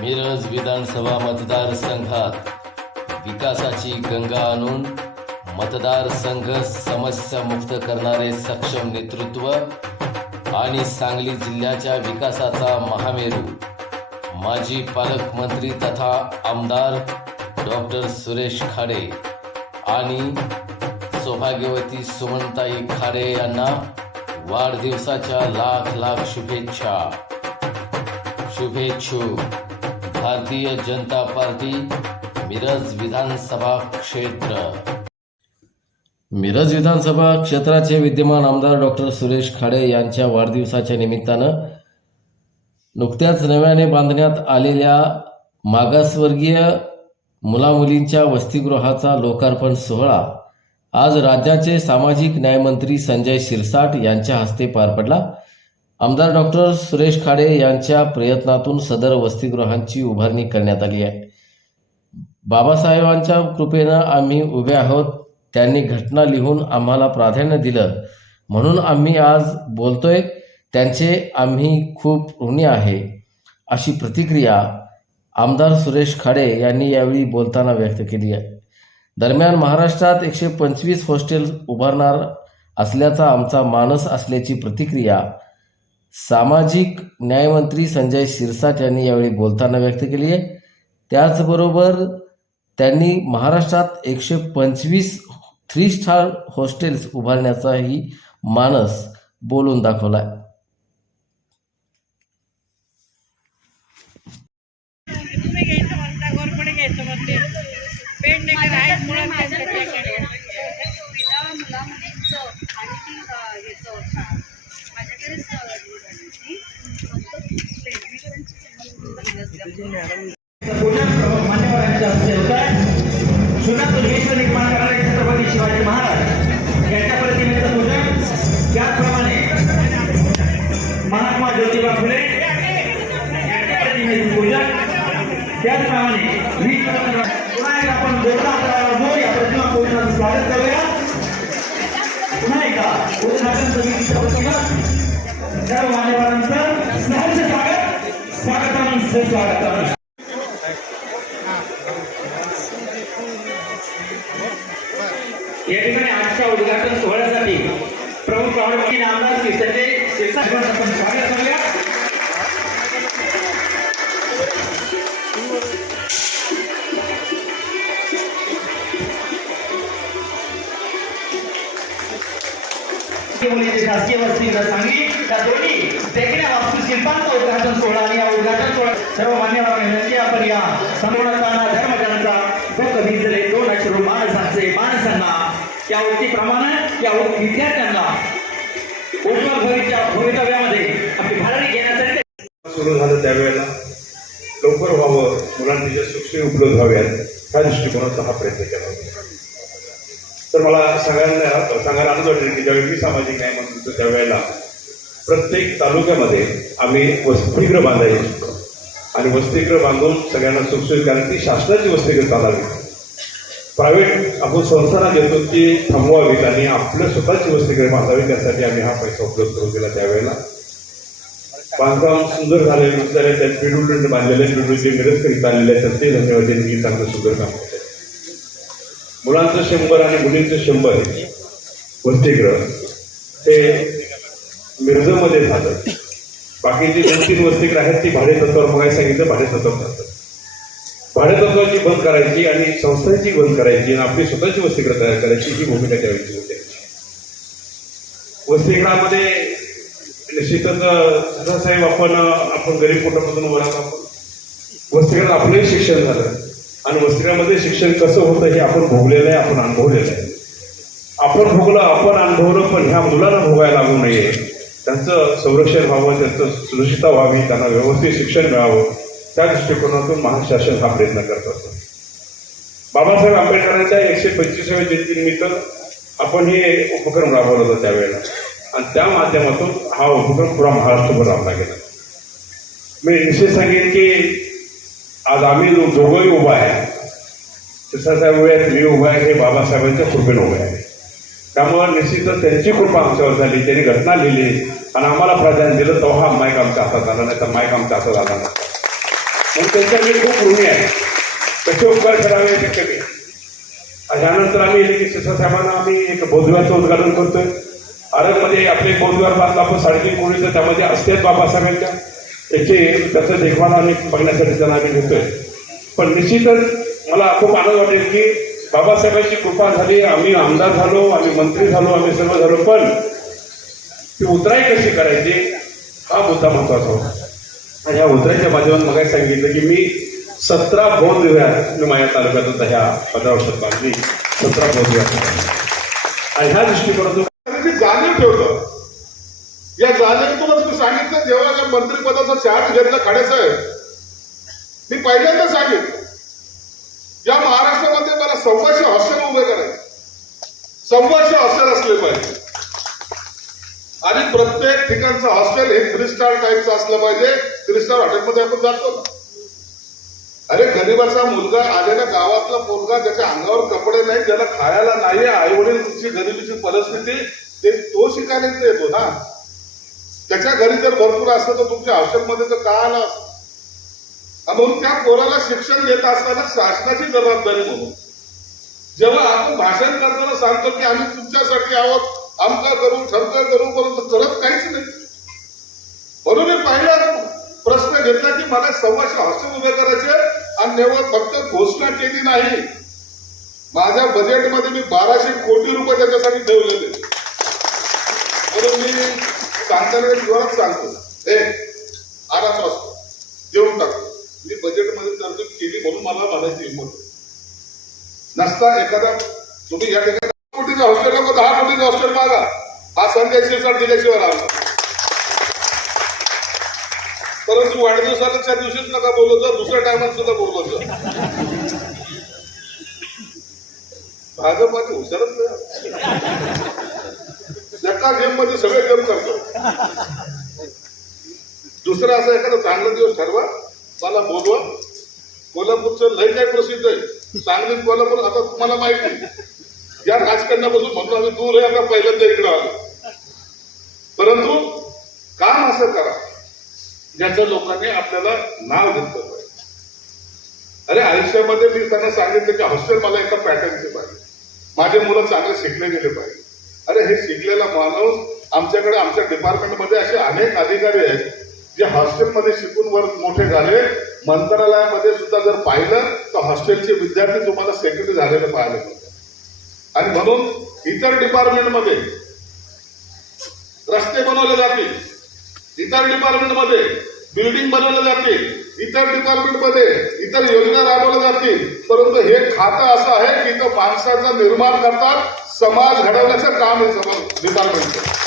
मिरज विधानसभा मतदारसंघात विकासाची गंगा आणून मतदारसंघ समस्या मुक्त करणारे सक्षम नेतृत्व आणि सांगली जिल्ह्याच्या विकासाचा महामेरू माजी पालकमंत्री तथा आमदार डॉक्टर सुरेश खाडे आणि सौभाग्यवती सुमनताई खाडे यांना वाढदिवसाच्या लाख लाख शुभेच्छा. शुभेच्छुक भारतीय जनता पार्टी मिरज विधानसभा क्षेत्र. मिरज विधानसभा क्षेत्राचे विद्यमान आमदार डॉक्टर सुरेश खाडे यांच्या वाढदिवसाच्या निमित्तानं नुकत्याच नव्याने बांधण्यात आलेल्या मागासवर्गीय मुलामुलींच्या वसतिगृहाचा लोकार्पण सोहळा आज राज्याचे सामाजिक न्यायमंत्री संजय शिरसाट यांच्या हस्ते पार पडला. आमदार डॉक्टर सुरेश खाडे यांच्या प्रयत्नातून सदर वसतिगृहांची उभारणी करण्यात आली आहे. बाबासाहेबांच्या कृपेनं आम्ही उभे आहोत. त्यांनी घटना लिहून आम्हाला प्राधान्य दिलं. म्हणून आम्ही आज बोलतोय. त्यांचे आम्ही खूप ऋणी आहे. अशी प्रतिक्रिया आमदार सुरेश खाडे यांनी यावेळी बोलताना व्यक्त केली आहे. दरम्यान महाराष्ट्रात एकशे पंचवीस हॉस्टेल उभारणार असल्याचा आमचा मानस असल्याची प्रतिक्रिया सामाजिक न्यायमंत्री संजय शिरसाट यांनी यावेळी बोलताना व्यक्त केली आहे. त्याचबरोबर त्यांनी महाराष्ट्रात एकशे पंचवीस थ्री स्टार हॉस्टेल्स उभारण्याचाही मानस बोलून दाखवला आहे. निर्माण करणारे छत्रपती शिवाजी महाराज. यांच्या प्रतिमेचं पूजन त्याचप्रमाणे महात्मा ज्योतिबा फुले यांच्या प्रतिमेचं पूजन त्याचप्रमाणे वीस पुन्हा एकदा आपण या प्रतिमा पूजनाचं स्वागत करूया. पुन्हा एकदा उद्घाटन समितीच्या वतीनं सर्व मान्यवरांचं सहर्ष स्वागत. स्वागतानं सुस्वागत या ठिकाणी आजच्या उद्घाटन सोहळ्यासाठी प्रमुख पाहुणे आमदार श्री संजय शिरसाट आपण स्वागत करूया. शासकीय वसतिगृह सांगली त्या दोन्ही देखण्या वास्तुशिल्पांचा उद्घाटन सोहळा आणि या उद्घाटन सोहळा सर्व मान्यवर विनंती आपण या संपूर्णताना धर्मजनाचा दुःख भिजले दोन अक्षर माणसांचे माणसांना या वृत्तीप्रमाणे या विद्यार्थ्यांना उज्ज्वल भविष्या भवितव्यामध्ये आपली भरारी घेण्यासाठी सुरू झालं त्यावेळेला. लवकर व्हावं मुलांना तिच्या सुखसोयी उपलब्ध व्हाव्यात ह्या दृष्टिकोनाचा हा प्रयत्न केला होता. तर मला सांगायला सांगायला आनंद वाटेल की ज्यावेळी मी सामाजिक न्याय मंत्री होतो त्यावेळेला प्रत्येक तालुक्यामध्ये आम्ही वसतिगृह बांधायचो. आणि वसतिगृह बांधून सगळ्यांना सुखसोयी कारण ती शासनाची वसतिगृह चालावी प्रायव्हेट आपण संस्थांना देतो ती थांबवावीत आणि आपलं स्वतःची वस्तीकडे बांधावी त्यासाठी आम्ही हा पैसा उपलब्ध करून दिला त्यावेळेला. बांधकाम सुंदर झालेलं झाले त्यात पिडुंड बांधलेले पिडू जे मिरजकरीत आलेले आहेत ते धन्यवाद त्यांनी चांगलं सुंदर काम केलं मुलांचं शंभर आणि मुलींचं शंभर वसतिगृह हे मिरजमध्ये झालं. बाकीची दोन तीन वसतिगृह आहेत ती भाडे तत्वावर बघायला सांगितलं भाडे तत्वावर जातात भाडेतत्वाची बंद करायची आणि संस्थांची बंद करायची आणि आपली स्वतःची वसतिगृह तयार करायची ही भूमिका त्यावेळी होते वसतिगृहामध्ये निश्चितच साहेब आपण आपण गरीब कुटुंबातून वर आपण वसतिगृहात आपलंही शिक्षण झालं. आणि वसतिगृहामध्ये शिक्षण कसं होतं हे आपण भोगलेलं आहे आपण अनुभवलेलं आहे. आपण भोगलं आपण अनुभवलं पण ह्या मुलांना भोगायला लागू नये. त्यांचं संरक्षण व्हावं त्यांचं सुरक्षितता व्हावी त्यांना व्यवस्थित शिक्षण मिळावं. त्या दृष्टिकोनातून महाराष्ट्र शासन हा प्रयत्न करत असतो. बाबासाहेब आंबेडकरांच्या एकशे पंचवीसाव्या जयंतीनिमित्त आपण हे उपक्रम राबवला होता त्यावेळेला. आणि त्या माध्यमातून हा उपक्रम पुरा महाराष्ट्रभर राबला गेला. मी निश्चित सांगेन की आज आम्ही जो- दोघंही उभा आहे शिरसासाहेब उभे आहेत मी उभा आहे हे बाबासाहेबांच्या कृपेनं उभे आहे. त्यामुळे निश्चितच त्यांची कृपा आमच्यावर झाली त्यांनी घटना लिहिली आणि आम्हाला प्राधान्य दिलं तेव्हा हा माईक आमच्या हातात आला नाही तर माईक आमच्या हातात आला नाही. आणि त्यांच्या मी खूप ऋणी आहे. कसे उपकार करावे ते कमी आणि यानंतर आम्ही इथे साहेबांना आम्ही एक बोधव्याचं उद्घाटन करतोय. आरगमध्ये आपले बोधवार बांधला आपण साडेतीन तर त्यामध्ये असतेच बाबासाहेबांच्या. याचे त्याचं देखभाल आम्ही बघण्यासाठी त्यांना आम्ही घेतोय. पण निश्चितच मला खूप आनंद वाटेल की बाबासाहेबांची कृपा झाली आम्ही आमदार झालो आम्ही मंत्री झालो आम्ही सर्व झालो. पण ती उतराई कशी करायची हा मुद्दा महत्त्वाचा होता. आणि ह्या उतराईच्या माध्यमात मला सांगितलं की मी सतरा बौद्ध विहार मी माझ्या तालुक्यात ह्या पंधरा वर्षात बांधली. सतरा बौद्ध विहार आणि ह्या दृष्टिकोनातून म्हणजे जाणीव ठेवलं या जाणीवतूनच मी सांगितलं जेव्हा या मंत्रिपदाचा चार्ज घेतला खाडेसाहेब मी पहिल्यांदा सांगितलं या महाराष्ट्रामध्ये मला सव्वाशे हॉस्टेल उभे करायचे. सव्वाशे हॉस्टेल असले पाहिजे. प्रत्येक ठिकाणचं हॉस्टेल हे थ्री स्टार टाईपचं असलं पाहिजे. थ्री स्टार हॉटेलमध्ये आपण जातो ना. अरे गरीबाचा मुलगा आलेल्या गावातला मुलगा ज्याच्या अंगावर कपडे नाही ज्याला खायला नाही आई वडीलची गरिबीची परिस्थिती ते तो शिकायला येतो ना. त्याच्या घरी जर भरपूर असतं तर तुमच्या हॉस्टेलमध्ये तर का आला असतं? म्हणून त्या पोराला शिक्षण देत असताना शासनाची जबाबदारी म्हणून. जेव्हा आपण भाषण करताना सांगतो की आम्ही तुमच्यासाठी आहोत आमचा करू ठमका करू परंतु करत काहीच नाही. म्हणून मी पाहिला प्रश्न घेतला की मला सव्वाशे हॉस्टेल उभे करायचे आणि तेव्हा फक्त घोषणा केली नाही. माझ्या बजेटमध्ये मी बाराशे कोटी रुपये त्याच्यासाठी ठेवलेले. म्हणून मी सांगताना जोरात सांगतो. ए आराम असतो. देऊन टाकतो मी बजेटमध्ये तरतूद केली म्हणून मला म्हणायची हिंमत. नसता एखादा तुम्ही या ठिकाणी कोटीचं नको दहा कोटीचं हॉस्टेल मागा. हा संजय शिरसाट दिल्याशिवाय राहणार परंतु वाढदिवसाच्या दिवशीच नका बोलत जा दुसऱ्या टायमात सुद्धा बोलत जा भाजपाचे हुशारच एका गेममध्ये सगळे गेम करतो. दुसरा असा एखादा चांगला दिवस ठरवा. मला बोलवा. कोल्हापूरचं लय काय प्रसिद्ध आहे. सांगलीत कोल्हापूर आता तुम्हाला माहिती आहे. या राजकारणापासून म्हणून आम्ही दूर आहे आता पहिल्यांदा इकडे आलो. परंतु काम असं करा ज्याचं लोकांनी आपल्याला नाव घेतलं पाहिजे. अरे आयुष्यामध्ये मी त्यांना सांगितलं की हॉस्टेल मला एका पॅटर्नचे पाहिजे. माझे मुलं चांगले शिकले गेले पाहिजे. अरे हे शिकलेला माणूस आमच्याकडे आमच्या डिपार्टमेंटमध्ये असे अनेक अधिकारी आहेत जे हॉस्टेलमध्ये शिकून वर मोठे झाले. मंत्रालयामध्ये सुद्धा जर पाहिलं तर हॉस्टेलचे विद्यार्थी तुम्हाला सेक्रेटरी झालेलं पाहायला आणि म्हणून इतर डिपार्टमेंटमध्ये रस्ते बनवले जातील. इतर डिपार्टमेंटमध्ये बिल्डिंग बनवल्या जातील. इतर डिपार्टमेंटमध्ये इतर योजना राबवल्या जातील. परंतु हे खातं असं आहे की इथं माणसाचं निर्माण करतात समाज घडवण्याचं काम आहे समाज डिपार्टमेंटचं